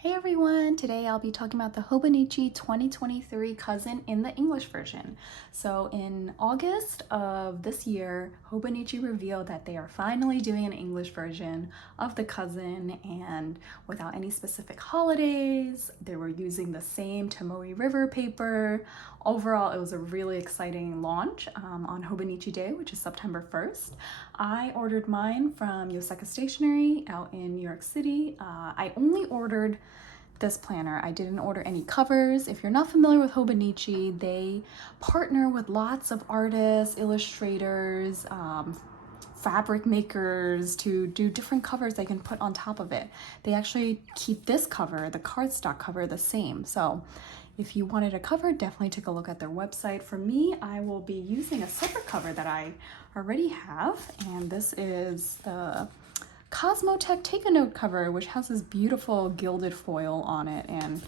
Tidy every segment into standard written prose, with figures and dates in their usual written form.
Hey everyone! Today I'll be talking about the Hobonichi 2023 Cousin in the English version. So in August of this year, Hobonichi revealed that they are finally doing an English version of the Cousin, and without any specific holidays. They were using the same Tomoe River paper. Overall, it was a really exciting launch on Hobonichi Day, which is September 1st. I ordered mine from Yosaka Stationery out in New York City. I only ordered this planner. I didn't order any covers. If you're not familiar with Hobonichi, they partner with lots of artists, illustrators, fabric makers to do different covers they can put on top of it. They actually keep this cover, the cardstock cover, the same. So if you wanted a cover, definitely take a look at their website. For me, I will be using a separate cover that I already have, and this is the Cosmotech Take a Note cover, which has this beautiful gilded foil on it, and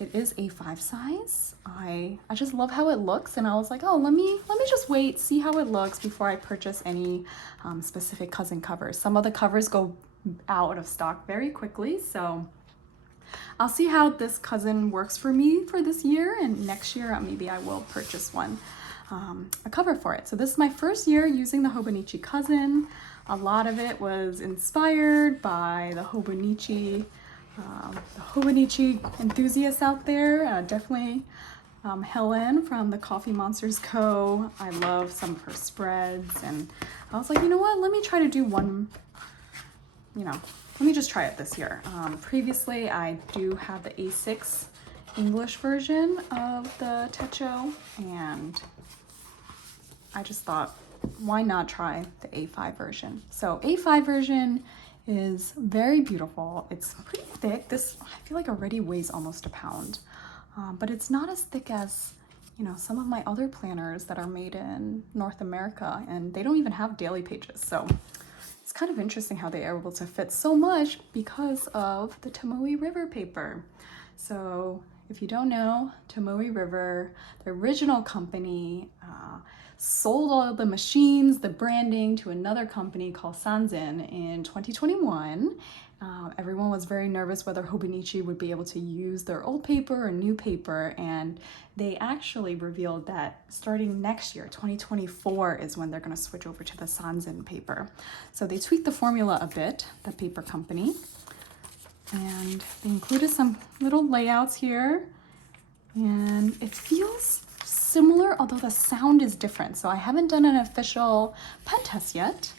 it is A5 size. I just love how it looks, and I was like, oh, let me just wait, see how it looks before I purchase any specific cousin covers. Some of the covers go out of stock very quickly, so I'll see how this cousin works for me for this year, and next year maybe I will purchase one, a cover for it. So this is my first year using the Hobonichi Cousin. A lot of it was inspired by the Hobonichi enthusiasts out there. Definitely Helen from the Coffee Monsters Co. I love some of her spreads, and I was like, you know what, let me try to do one, let me just try it this year. Previously, I do have the A6 English version of the Techo, and I just thought, why not try the A5 version? So A5 version is very beautiful. It's pretty thick. This, I feel like, already weighs almost a pound, but it's not as thick as, some of my other planners that are made in North America, and they don't even have daily pages. So it's kind of interesting how they are able to fit so much because of the Tomoe River paper. So if you don't know, Tomoe River, the original company, sold all of the machines, the branding, to another company called Sanzen in 2021. Everyone was very nervous whether Hobonichi would be able to use their old paper or new paper, and they actually revealed that starting next year, 2024, is when they're going to switch over to the Sanzen paper. So they tweaked the formula a bit, the paper company, and they included some little layouts here, and it feels similar, although the sound is different. So I haven't done an official pen test yet,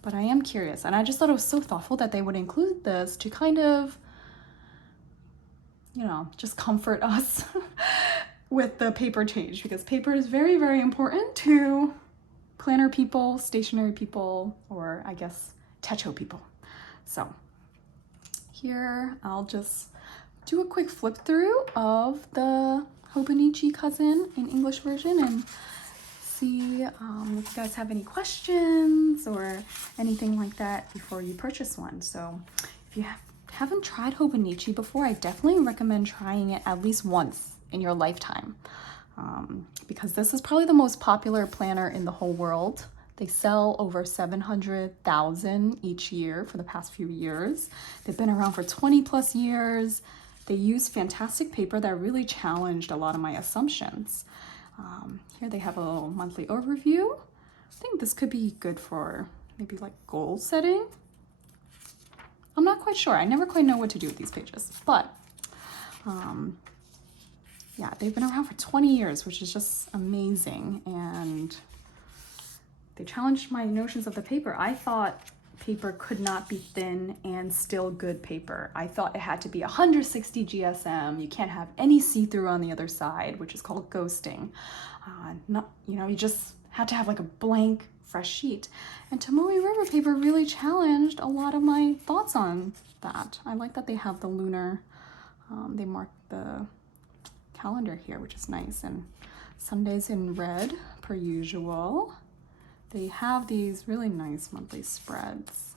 but I am curious. And I just thought it was so thoughtful that they would include this to kind of, just comfort us with the paper change, because paper is very, very important to planner people, stationery people, or I guess Techo people. So here I'll just do a quick flip through of the Hobonichi Cousin in English version and see if you guys have any questions or anything like that before you purchase one. So if you haven't tried Hobonichi before, I definitely recommend trying it at least once in your lifetime, because this is probably the most popular planner in the whole world. They sell over 700,000 each year for the past few years. They've been around for 20 plus years. They use fantastic paper that really challenged a lot of my assumptions. Here they have a little monthly overview. I think this could be good for maybe like goal setting. I'm not quite sure. I never quite know what to do with these pages, but yeah, they've been around for 20 years, which is just amazing. And they challenged my notions of the paper. I thought paper could not be thin and still good paper. I thought it had to be 160 GSM. You can't have any see-through on the other side, which is called ghosting. You just had to have like a blank, fresh sheet. And Tomoe River paper really challenged a lot of my thoughts on that. I like that they have the lunar, they mark the calendar here, which is nice, and Sundays in red per usual. They have these really nice monthly spreads.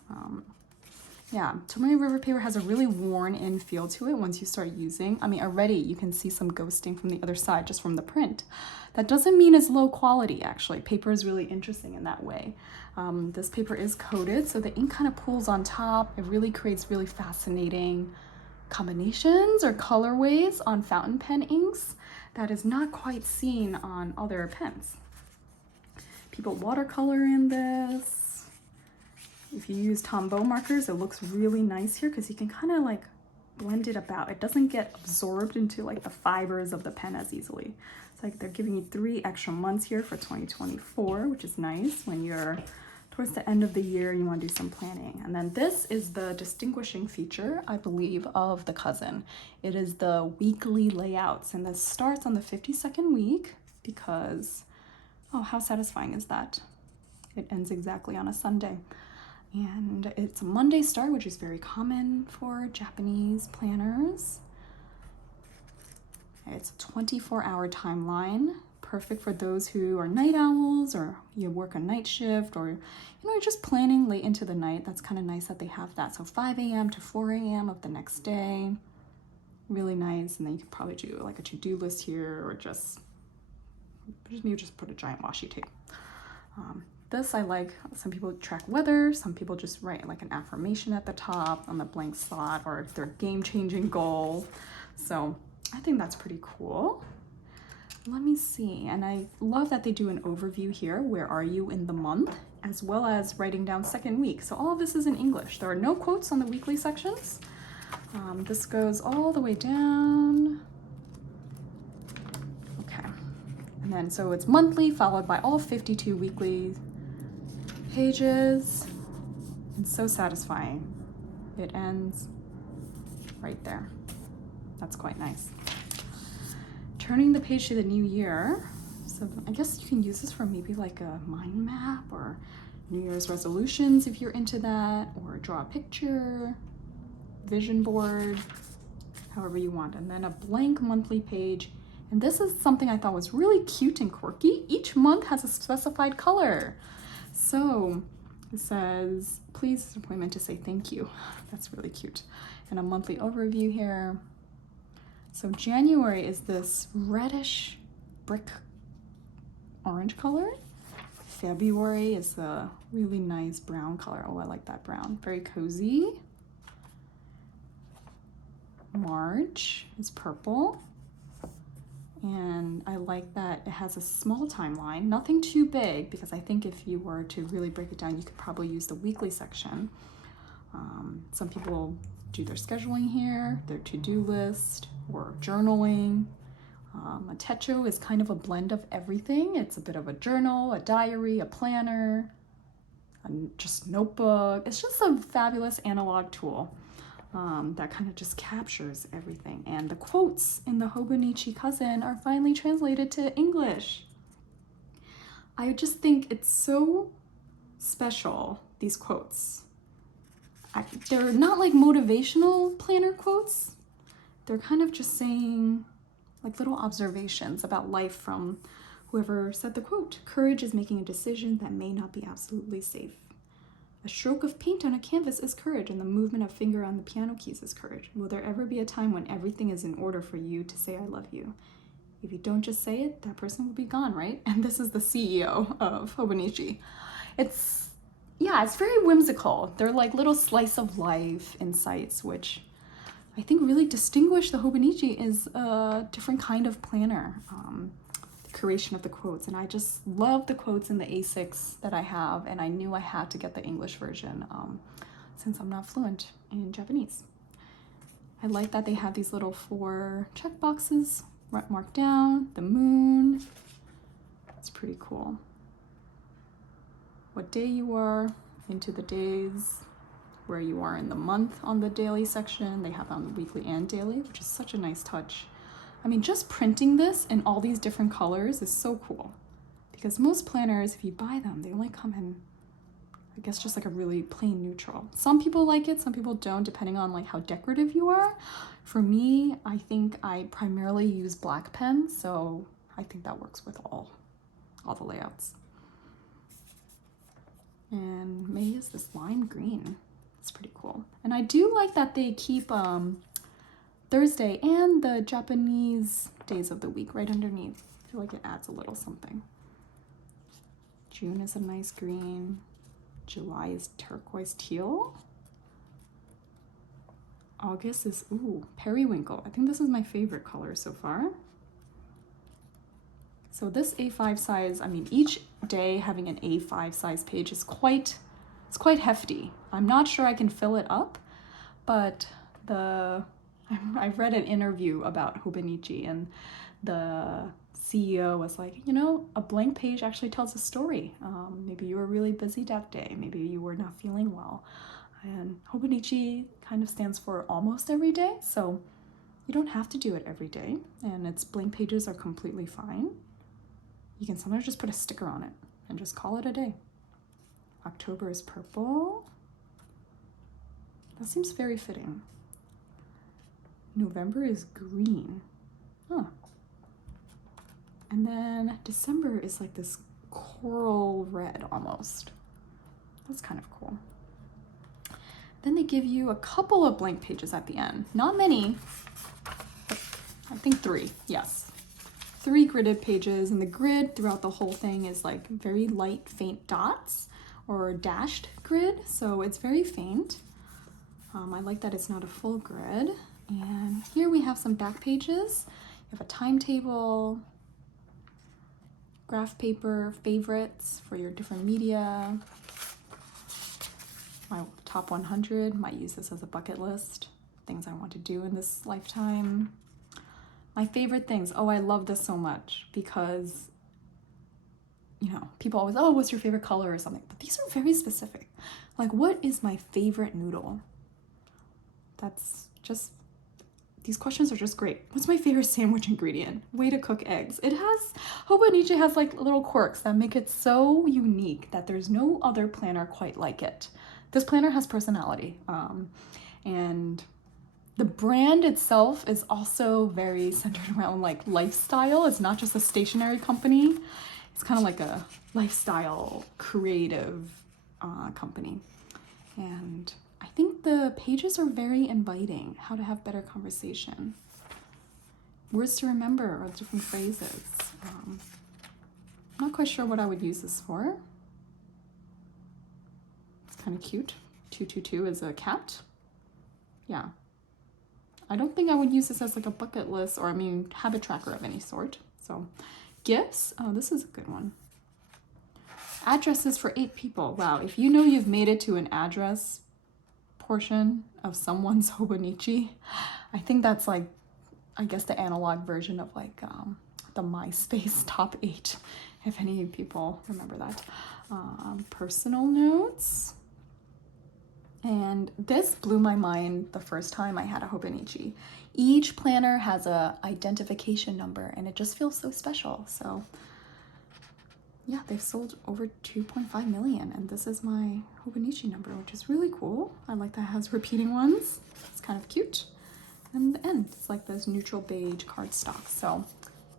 Yeah, Tomoe River paper has a really worn-in feel to it once you start using. I mean, already you can see some ghosting from the other side just from the print. That doesn't mean it's low quality, actually. Paper is really interesting in that way. This paper is coated, so the ink kind of pools on top. It really creates really fascinating combinations or colorways on fountain pen inks that is not quite seen on other pens. People watercolor in this. If you use Tombow markers, it looks really nice here because you can kind of like blend it about. It doesn't get absorbed into like the fibers of the pen as easily. It's like they're giving you 3 extra months here for 2024, which is nice when you're towards the end of the year, you want to do some planning. And then this is the distinguishing feature, I believe, of the Cousin. It is the weekly layouts, and this starts on the 52nd week because, oh, how satisfying is that? It ends exactly on a Sunday. And it's a Monday start, which is very common for Japanese planners. It's a 24-hour timeline, perfect for those who are night owls or you work a night shift or you're just planning late into the night. That's kind of nice that they have that. So 5 a.m. to 4 a.m. of the next day, really nice. And then you could probably do like a to-do list here or just maybe just put a giant washi tape. This I like. Some people track weather, some people just write like an affirmation at the top on the blank slot or their game-changing goal. So I think that's pretty cool. Let me see, and I love that they do an overview here. Where are you in the month? As well as writing down second week. So all of this is in English. There are no quotes on the weekly sections. This goes all the way down. Okay, and then so it's monthly followed by all 52 weekly pages. It's so satisfying. It ends right there. That's quite nice. Turning the page to the new year. So I guess you can use this for maybe like a mind map or New Year's resolutions if you're into that, or draw a picture, vision board, however you want. And then a blank monthly page. And this is something I thought was really cute and quirky. Each month has a specified color. So it says, please, it's an appointment to say thank you. That's really cute. And a monthly overview here. So January is this reddish brick orange color. February is the really nice brown color. Oh, I like that brown. Very cozy. March is purple. And I like that it has a small timeline, nothing too big, because I think if you were to really break it down, you could probably use the weekly section. Some people do their scheduling here, their to-do list, or journaling. A techo is kind of a blend of everything. It's a bit of a journal, a diary, a planner, just notebook. It's just a fabulous analog tool that kind of just captures everything. And the quotes in the Hobonichi Cousin are finally translated to English. I just think it's so special, these quotes. They're not like motivational planner quotes. They're kind of just saying like little observations about life from whoever said the quote. Courage is making a decision that may not be absolutely safe. A stroke of paint on a canvas is courage, and the movement of finger on the piano keys is courage. Will there ever be a time when everything is in order for you to say I love you? If you don't just say it, that person will be gone, right? And this is the CEO of Hobonichi. It's very whimsical. They're like little slice of life insights, which I think really distinguish the Hobonichi is a different kind of planner. The curation of the quotes, and I just love the quotes in the A6 that I have, and I knew I had to get the English version since I'm not fluent in Japanese. I like that they have these little 4 check boxes marked down, the moon. It's pretty cool. What day you are, into the days, where you are in the month on the daily section. They have on the weekly and daily, which is such a nice touch. I mean, just printing this in all these different colors is so cool, because most planners, if you buy them, they only come in, I guess, just like a really plain neutral. Some people like it, some people don't, depending on like how decorative you are. For me, I think I primarily use black pens, so I think that works with all the layouts. And May is this lime green. It's pretty cool. And I do like that they keep Thursday and the Japanese days of the week right underneath. I feel like it adds a little something. June is a nice green. July is turquoise teal. August is, ooh, periwinkle. I think this is my favorite color so far. So this A5 size, I mean, each day having an A5 size page is quite hefty. I'm not sure I can fill it up, but I've read an interview about Hobonichi, and the CEO was like, you know, a blank page actually tells a story. Maybe you were really busy that day. Maybe you were not feeling well. And Hobonichi kind of stands for almost every day, so you don't have to do it every day, and its blank pages are completely fine. You can sometimes just put a sticker on it and just call it a day. October is purple. That seems very fitting. November is green. Huh. And then December is like this coral red almost. That's kind of cool. Then they give you a couple of blank pages at the end. Not many, but I think 3, yes. 3 gridded pages, and the grid throughout the whole thing is like very light, faint dots or dashed grid, so it's very faint. I like that it's not a full grid. And here we have some back pages. You have a timetable, graph paper, favorites for your different media. My top 100, might use this as a bucket list, things I want to do in this lifetime. My favorite things, oh, I love this so much because, you know, people always, oh, what's your favorite color or something, but these are very specific. Like, what is my favorite noodle? That's just, these questions are just great. What's my favorite sandwich ingredient? Way to cook eggs. Hobonichi has like little quirks that make it so unique that there's no other planner quite like it. This planner has personality, and the brand itself is also very centered around like lifestyle. It's not just a stationery company. It's kind of like a lifestyle creative company. And I think the pages are very inviting. How to have better conversation. Words to remember or different phrases. I'm not quite sure what I would use this for. It's kind of cute. 222 is a cat. Yeah. I don't think I would use this as like a bucket list or, I mean, habit tracker of any sort. So gifts. Oh, this is a good one. Addresses for 8 people. Wow. If you know you've made it to an address portion of someone's Hobonichi, I think that's like, I guess, the analog version of like the MySpace top 8, if any people remember that. Personal notes. And this blew my mind the first time I had a Hobonichi. Each planner has a identification number, and it just feels so special. So yeah, they've sold over 2.5 million, and this is my Hobonichi number, which is really cool. I like that it has repeating ones. It's kind of cute. And the end, it's like this neutral beige cardstock. So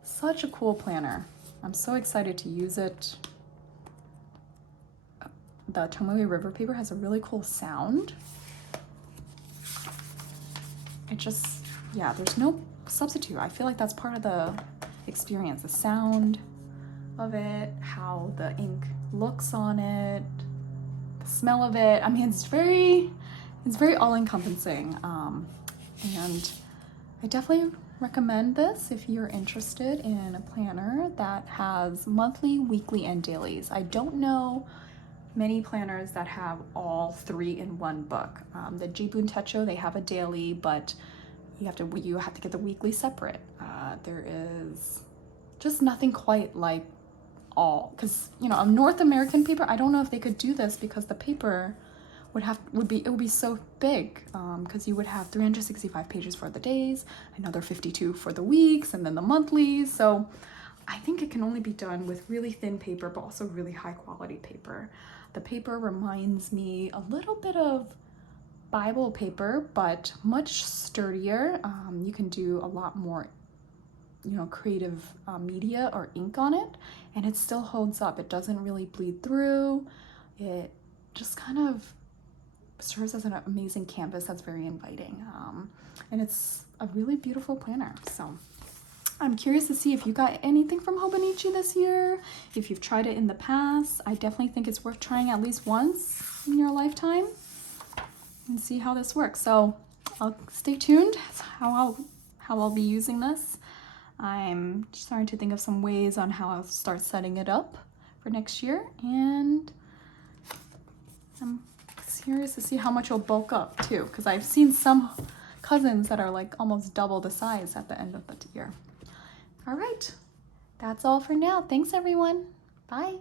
such a cool planner. I'm so excited to use it. The Tomoe River paper has a really cool sound. It just, yeah, there's no substitute. I feel like that's part of the experience, the sound of it, how the ink looks on it, the smell of it. I mean, it's very all-encompassing. And I definitely recommend this if you're interested in a planner that has monthly, weekly, and dailies. I don't know many planners that have all 3 in one book. The Jibun Techo, they have a daily, but you have to get the weekly separate. There is just nothing quite like all, because, you know, a North American paper, I don't know if they could do this because the paper would be so big, because you would have 365 pages for the days, another 52 for the weeks, and then the monthlies. So I think it can only be done with really thin paper, but also really high quality paper. The paper reminds me a little bit of Bible paper, but much sturdier. You can do a lot more, you know, creative media or ink on it, and it still holds up. It doesn't really bleed through. It just kind of serves as an amazing canvas that's very inviting. And it's a really beautiful planner. So I'm curious to see if you got anything from Hobonichi this year, if you've tried it in the past. I definitely think it's worth trying at least once in your lifetime and see how this works. So I'll stay tuned how I'll be using this. I'm starting to think of some ways on how I'll start setting it up for next year, and I'm curious to see how much it'll bulk up too, because I've seen some cousins that are like almost double the size at the end of the year. All right, that's all for now. Thanks everyone. Bye.